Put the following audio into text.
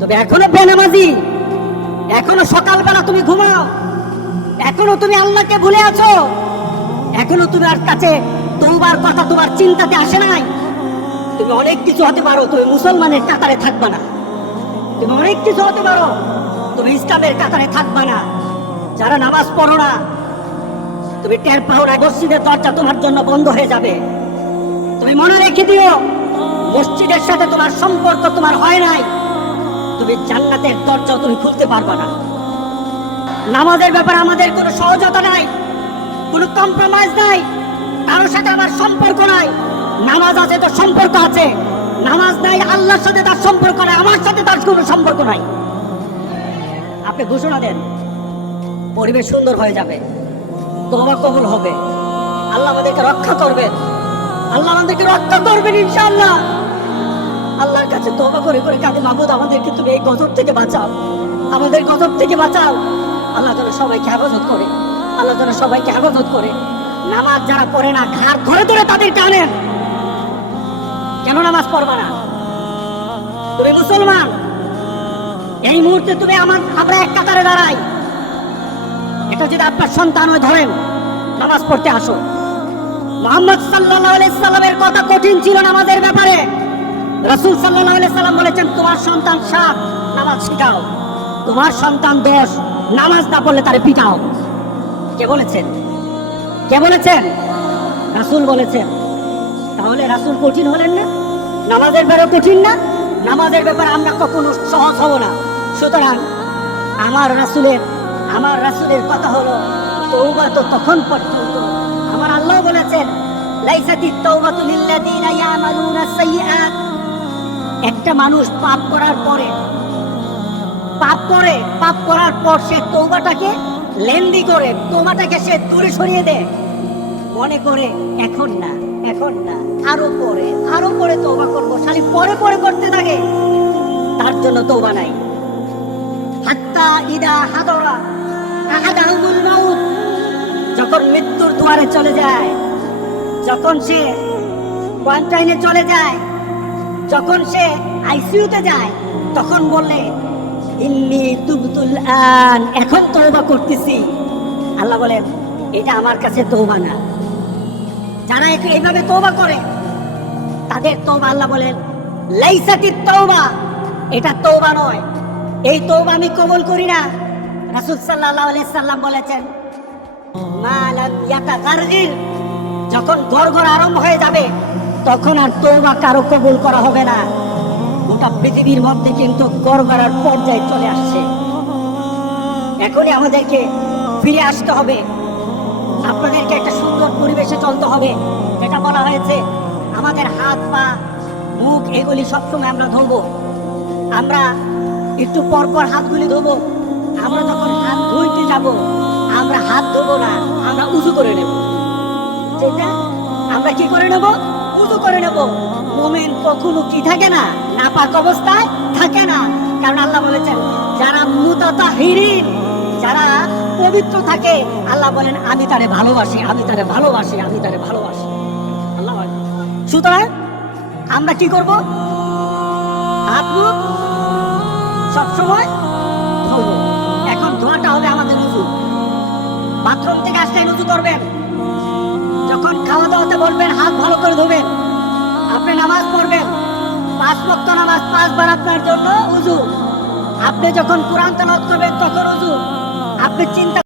তবে এখনো বেনামাজি, এখনো সকালবেলা তুমি ঘুমাও, এখনো তুমি আল্লাহকে ভুলে আছো, এখনো তোমার কাছে তওবার কথা তোমার চিন্তাতে আসে নাই। তুমি অনেক কিছু হতে পারো, তুমি মুসলমানের কাতারে থাকবা না। তুমি অনেক কিছু হতে পারো, তুমি ইসলামের কাতারে থাকবা না। যারা নামাজ পড়ো না, তুমি টের পাও না, মসজিদের দরজা তোমার জন্য বন্ধ হয়ে যাবে। তুমি মনে রেখে দিও, মসজিদের সাথে তোমার সম্পর্ক তোমার হয় নাই, তুমি জান্নাতের দরজা তুমি খুলতে পারবা না। নামাজের ব্যাপারে আমাদের কোনো সহজতা নাই, কোনো কম্প্রোমাইজ নাই, কারোর সাথে আমার সম্পর্ক নাই। নামাজ আছে তো সম্পর্ক আছে, নামাজ নাই আল্লাহর সাথে তার সম্পর্ক নাই, আমার সাথে তার কোনো সম্পর্ক নাই। আপনি ঘোষণা দেন, পরিবেশ সুন্দর হয়ে যাবে, তওবা কবুল হবে, আল্লাহ আমাদেরকে রক্ষা করবেন, আল্লাহ আমাদেরকে রক্ষা করবেন ইনশাআল্লাহ। আল্লাহর কাছে তওবা করে করে কাঁদে, মাবুদ আমাদেরকে তুমি এই গজব থেকে বাঁচাও, আমাদের গজব থেকে বাঁচাও। আল্লাহ যেন সবাইকে হেফাজত করে, আল্লাহ যেন সবাইকে হেফাজত করে। নামাজ যারা পড়ে না, ঘাড় ধরে ধরে তাদেরকে আনেন। কেন নামাজ পড়বা না? তুমি মুসলমান, এই মুহূর্তে তুমি আমরা এক কাতারে দাঁড়াই। এটা যদি আপনার সন্তান হয়ে ধরেন, নামাজ পড়তে আসো। মুহাম্মদ সাল্লাল্লাহু আলাইহি সাল্লামের কথা কঠিন ছিল নামাজের ব্যাপারে। রাসূল সাল্লাল্লাহু আলাইহি সাল্লাম বলেছেন, তোমার সন্তান 7 নামাজ শিখাও, তোমার সন্তান 10 নামাজ না পড়লে তারে পিটাও। কে বলেছেন? কে বলেছেন? রাসূল বলেছেন। তাহলে রাসূল কঠিন হলেন না? নামাজের ব্যাপারে কঠিন না? নামাজের ব্যাপারে আমরা কখনো সহজ হব না। সুতরাং আমার রাসূলের কথা হলো, তওবা তো তখন পর্যন্ত। আমার আল্লাহ বলেছেন, লাইসাতিত তাওবাতু লিল্লাযিনা ইয়ামালুনা সাইয়্যাত। একটা মানুষ পাপ করার পর সে তওবাটাকে লেন্দি করে, তওবাটাকে সে দূরে সরিয়ে দেয়, মনে করে এখন না আরো পরে তওবা করবো, খালি পরে করতে থাকে। তার জন্য তওবা নাই। হাত্তা ইদা হাদরা আহাদাহুমুল মাউত, যখন মৃত্যুর দুয়ারে চলে যায়, যখন সে কোয়ারেন্টাইনে চলে যায়, যখন সে আইসিইউতে যায়, তখন বললে ইন্নী তুবতুল আন, এখন তওবা করতেছি। আল্লাহ বলেন, এটা আমার কাছে তওবা না। যারা এইভাবে তওবা করে, তাদের তওবা আল্লাহ বলেন লাইসাতিত তাওবা, এটা তওবা নয়, এই তওবা আমি কবুল করি না। রাসূল সাল্লাল্লাহু আলাইহি সাল্লাম বলেছেন, মা লাম ইয়াতাগারগির, যখন গড়গড় আরম্ভ হয়ে যাবে, তখন আর তওবা কারো কবুল করা হবে না। গোটা পৃথিবীর মধ্যে কিন্তু গড়গড়ার পর্যায়ে চলে আসছে। এখনই আমাদেরকে ফিরে আসতে হবে, আপনাদেরকে একটা সুন্দর পরিবেশে চলতে হবে। যেটা বলা হয়েছে, আমাদের হাত পা মুখ এগুলি সবসময় আমরা ধোবো, আমরা একটু পর হাতগুলি ধোবো। আমরা যখন হাত ধুইতে যাব, আমরা হাত ধোবো না, আমরা উযু করে নেব। যেটা আমরা কি করে নেব? উযু করে নেব। মুমিন কখনো কি থাকে না, নাপাক অবস্থায় থাকে না। কারণ আল্লাহ বলেছেন, যারা মুতাতাহিরিন, যারা পবিত্র থাকে, আল্লাহ বলেন আমি তারে ভালোবাসি। আল্লাহ। সুতরাং আমরা কি করব? হাত মুখ সবসময় ধোবো। এখন ধোয়াটা হবে আমাদের উযু। বাথরুম থেকে আসলে উযু করবেন, যখন খাওয়া দাওয়াতে বলবেন হাত ভালো করে ধোবেন। আপনি নামাজ পড়বেন, 5 ওয়াক্ত নামাজ 5 বার আপনার জন্য উযু। আপনি যখন কোরআন তেলাওয়াত করবেন তখন উযু। আপনি চিন্তা